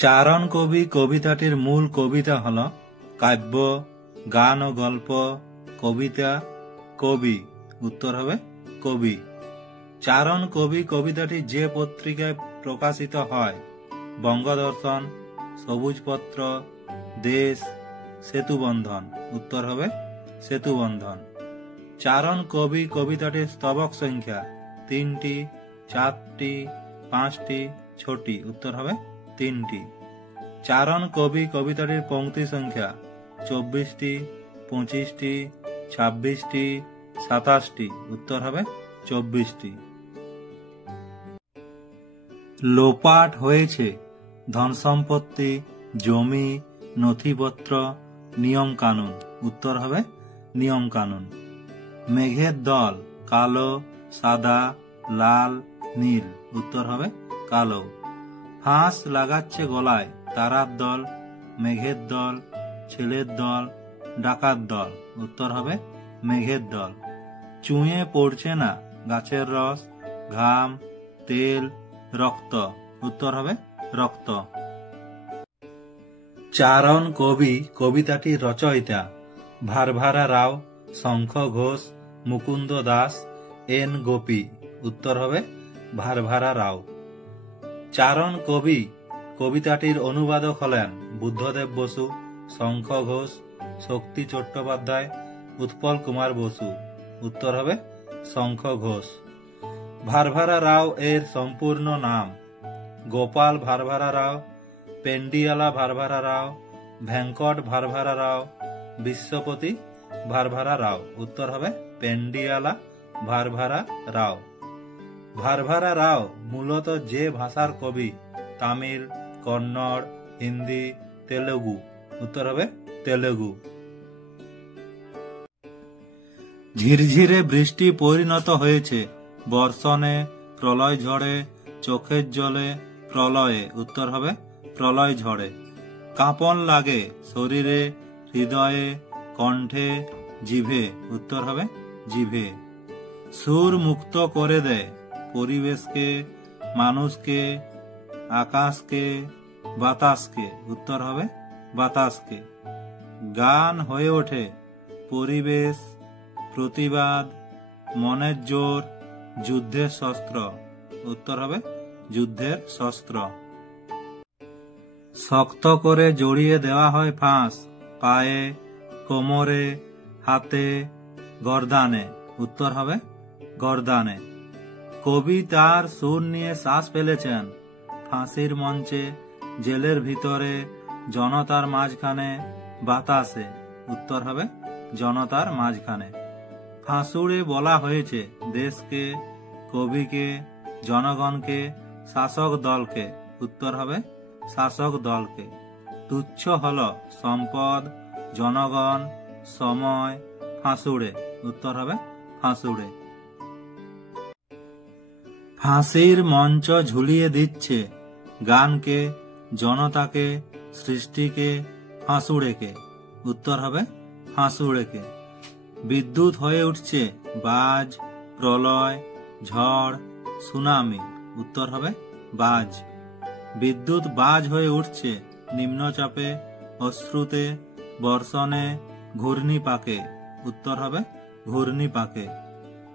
চারণ কবি কবিতাটির মূল কবিতা হল কাব্য, গান ও গল্প, কবিতা, কবি। উত্তর হবে কবি। চারণ কবি কবিতাটি যে পত্রিকায় প্রকাশিত হয় বঙ্গদর্শন, সবুজপত্র, দেশ, সেতুবন্ধন। উত্তর হবে সেতুবন্ধন। চারণ কবি কবিতাটির স্তবক সংখ্যা 3টি, 4টি, 5টি, 6টি। উত্তর হবে 3টি। চারণ কবি কবিতাটির পংক্তি সংখ্যা 24টি, 25টি, 26টি, 27টি। উত্তর হবে 24টি। লোপাট হয়েছে ধন সম্পত্তি, জমি, নথিপত্র, নিয়ম কানুন। উত্তর হবে নিয়ম কানুন। মেঘের দল কালো, সাদা, লাল, নীল। উত্তর হবে কালো। ফাঁস লাগাচ্ছে গলায় তারার দল, মেঘের দল, ছেলের দল, ডাকাত দল। উত্তর হবে মেঘের দল। চুঁয়ে পড়ছে না গাছের রস, ঘাম, তেল, রক্ত। উত্তর হবে রক্ত। চারণ কবি কবিতাটির রচয়িতা ভারভারা রাও, শঙ্খ ঘোষ, মুকুন্দ দাস, এন গোপী। উত্তর হবে ভারভারা রাও। চারণ কবি কবিতাটির অনুবাদক হলেন বুদ্ধদেব বসু, শঙ্খ ঘোষ, শক্তি চট্টোপাধ্যায়, উৎপল কুমার বসু। উত্তর হবে শঙ্খ ঘোষ। ভারভারা রাও এর সম্পূর্ণ নাম গোপাল ভারভারা রাও, পেন্ডিয়ালা ভারভারা রাও, ভেঙ্কট ভারভারা রাও, বিশ্বপতি ভারভারা রাও। উত্তর হবে পেন্ডিয়ালা ভারভারা রাও। ভারভারা রাও মূলত যে ভাষার কবি তামিল, কন্নড়, হিন্দি, তেলুগু। উত্তর হবে তেলুগু। ঝিরঝিরে বৃষ্টি পরিণত হয়েছে বর্ষণে, প্রলয় ঝড়ে, চোখের জলে, প্রলয়ে। উত্তর হবে প্রলয় ঝড়ে। কাঁপন লাগে শরীরে, হৃদয়ে, কণ্ঠে, জিভে। উত্তর হবে জিভে। সুর মুক্ত করে দেয় পরিবেশকে, মানুষকে, আকাশকে, বাতাসকে। উত্তর হবে বাতাসকে। গান হয়ে ওঠে পরিবেশ, প্রতিবাদ, মনের জোর, যুদ্ধের শস্ত্র। উত্তর হবে যুদ্ধের শস্ত্র। শক্ত করে জড়িয়ে দেওয়া হয় ফাঁস, পায়ে, কোমরে, হাতে, গর্দানে। উত্তর হবে গর্দানে। কবি তার সুর নিয়ে শ্বাস ফেলেছেন ফাঁসির মঞ্চে, জেলের ভিতরে, জনতার মাঝখানে, বাতাসে। উত্তর হবে জনতার মাঝখানে। ফাঁসুড়ে বলা হয়েছে দেশকে, কবিকে, জনগণকে, শাসক দলকে। উত্তর হবে শাসক দলকে। তুচ্ছ হল সম্পদ, জনগণ, সময়, ফাঁসুড়ে। উত্তর হবে ফাঁসুড়ে। ফাঁসির মঞ্চ ঝুলিয়ে দিচ্ছে গানকে, জনতাকে, সৃষ্টিকে, ফাঁসুড়েকে। উত্তর হবে ফাঁসুড়েকে। বিদ্যুৎ হয়ে উঠছে বাজ, প্রলয়, ঝড়, সুনামি। উত্তর হবে বাজ। বিদ্যুৎ বাজ হয়ে উঠছে নিম্নচাপে, অশ্রুতে, বর্ষণে, ঘূর্ণিপাকে। উত্তর হবে ঘূর্ণিপাকে।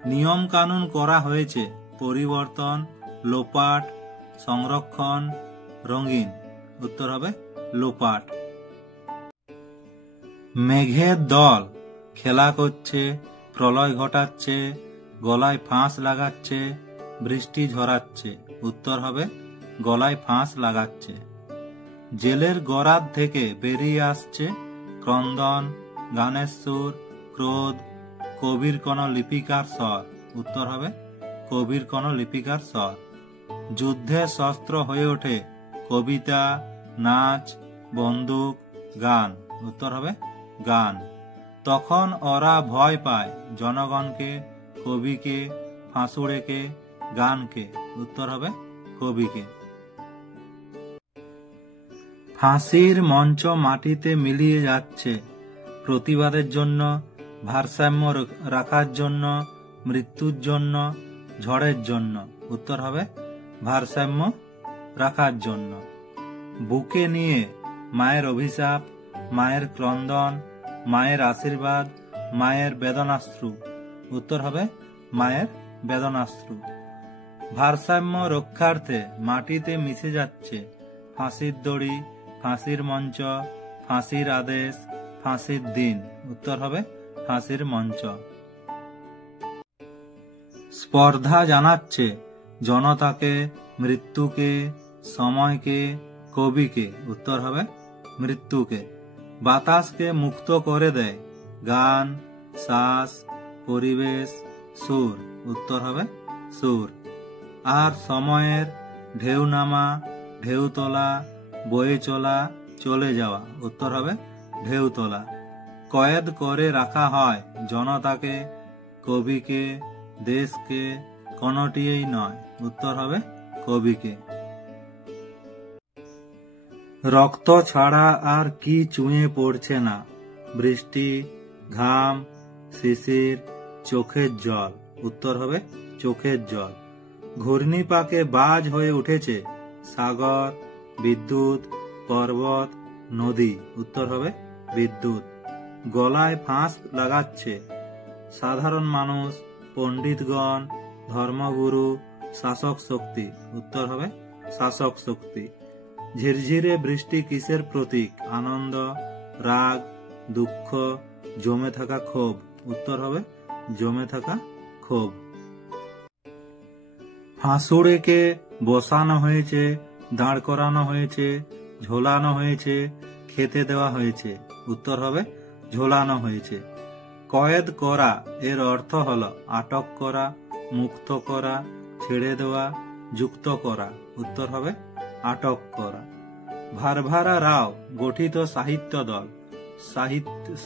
নিয়ম কানুন করা হয়েছে পরিবর্তন, লোপাট, সংরক্ষণ, রঙিন। উত্তর হবে লোপাট। মেঘের দল খেলা করছে, প্রলয় ঘটাচ্ছে, গলায় ফাঁস লাগাচ্ছে, বৃষ্টি ঝরাচ্ছে। উত্তর হবে গলায় ফাঁস লাগাচ্ছে। জেলের গরাদ থেকে বেরিয়ে আসছে ক্রন্দন, গানের সুর, ক্রোধ, কবির কোন লিপিকার স্বর। উত্তর হবে কবির কোন লিপিকার স্বর। যুদ্ধের শস্ত্র হয়ে ওঠে কবিতা, নাচ, বন্দুক, গান। উত্তর হবে গান। তখন ওরা ভয় পায় জনগণকে, কবিকে, ফাঁসুড়েকে, গানকে। উত্তর হবে কবিকে। ফাঁসির মঞ্চ মাটিতে মিলিয়ে যাচ্ছে প্রতিবাদের জন্য, ভারসাম্য রাখার জন্য, মৃত্যুর জন্য, ঝড়ের জন্য। উত্তর হবে ভারসাম্য রাখার জন্য। বুকে নিয়ে মায়ের অভিশাপ, মায়ের ক্রন্দন, মায়ের আশীর্বাদ, মায়ের বেদনাশ্রু। উত্তর হবে মায়ের বেদনাশ্রু। ভারসাম্য রক্ষার্থে মাটিতে মিশে যাচ্ছে ফাঁসির দড়ি, ফাঁসির মঞ্চ, ফাঁসির আদেশ, ফাঁসির দিন। উত্তর হবে ফাঁসির মঞ্চ। স্পর্ধা জানাচ্ছে জনতাকে, মৃত্যুকে, সময়কে, কবিকে। উত্তর হবে মৃত্যুকে। বাতাসকে মুক্ত করে দেয় গান, শ্বাস, পরিবেশ, সুর। উত্তর হবে সুর। আর সময়ের ঢেউ নামা, ঢেউ তোলা, বয়ে চলা, চলে যাওয়া। উত্তর হবে ঢেউ তোলা। কয়েদ করে রাখা হয় জনতাকে, কবিকে, দেশকে, কোনটিই নয়। উত্তর হবে কবিকে। রক্ত ছাড়া আর কি চুঁয়ে পড়ছে না? বৃষ্টি, ঘাম, শিশির, চোখের জল। উত্তর হবে চোখের জল। ঘূর্ণিপাকে বাজ হয়ে উঠেছে সাগর, বিদ্যুৎ, পর্বত, নদী। উত্তর হবে বিদ্যুৎ। গলায় ফাঁস লাগাচ্ছে সাধারণ মানুষ, পণ্ডিতগণ, ধর্মগুরু, শাসক শক্তি। উত্তর হবে শাসক শক্তি। ঝিরঝিরে বৃষ্টি কিসের প্রতীক? আনন্দ, রাগ, দুঃখ, জমে থাকা ক্ষোভ। উত্তর হবে জমে থাকা ক্ষোভ। হাঁসুড়েকে বসানো হয়েছে, দাঁড় করানো হয়েছে, ঝোলানো হয়েছে, খেতে দেওয়া হয়েছে। উত্তর হবে ঝোলানো হয়েছে। কয়েদ করা এর অর্থ হল আটক করা, মুক্ত করা, ছেড়ে দেওয়া, যুক্ত করা। উত্তর হবে আটক করা। ভারভারা রাও গঠিত সাহিত্য দল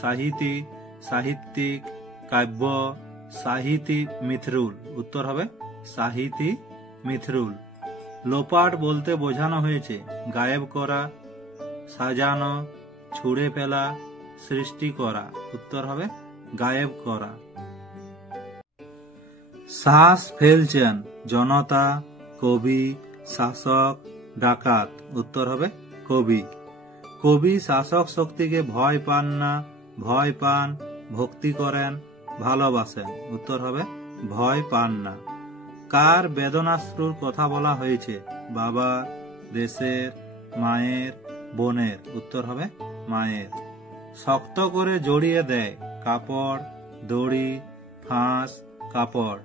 সাহিত্যী, সাহিত্যিক, কাব্য, সাহিত্যী মিথরুল। উত্তর হবে সাহিত্যী মিথরুল। লোপাট বলতে বোঝানো হয়েছে গায়েব করা, সাজানো, ছুঁড়ে ফেলা, সৃষ্টি করা। উত্তর হবে গায়েব করা। শ্বাস ফেলছেন জনতা, কবি, শাসক, ডাকাত। উত্তর হবে কবি। কবি শাসক শক্তিকে ভয় পান না, ভয় পান, ভক্তি করেন, ভালোবাসেন। উত্তর হবে ভয় পান না। কার বেদনাশ্রুর কথা বলা হয়েছে? বাবার, দেশের, মায়ের, বোনের। উত্তর হবে মায়ের। শক্ত করে জড়িয়ে দেয় কাপড়, দড়ি, ফাঁস, কাপড়।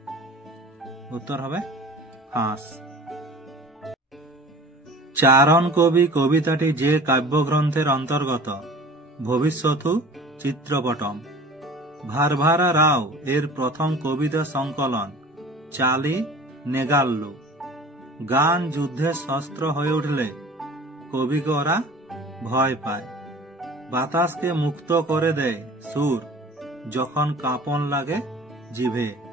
উত্তর হবে ফাঁস। চারণ কবি কবিতাটি যে কাব্যগ্রন্থের অন্তর্গত? ভবিষ্যৎ চিত্রপটম। ভারভারা রাও এর প্রথম কবিতা সংকলন চালি নেগাল্লু। গান যুদ্ধের শস্ত্র হয়ে উঠলে কবিকরা ভয় পায়। বাতাসকে মুক্ত করে দেয় সুর যখন কাঁপন লাগে জিভে।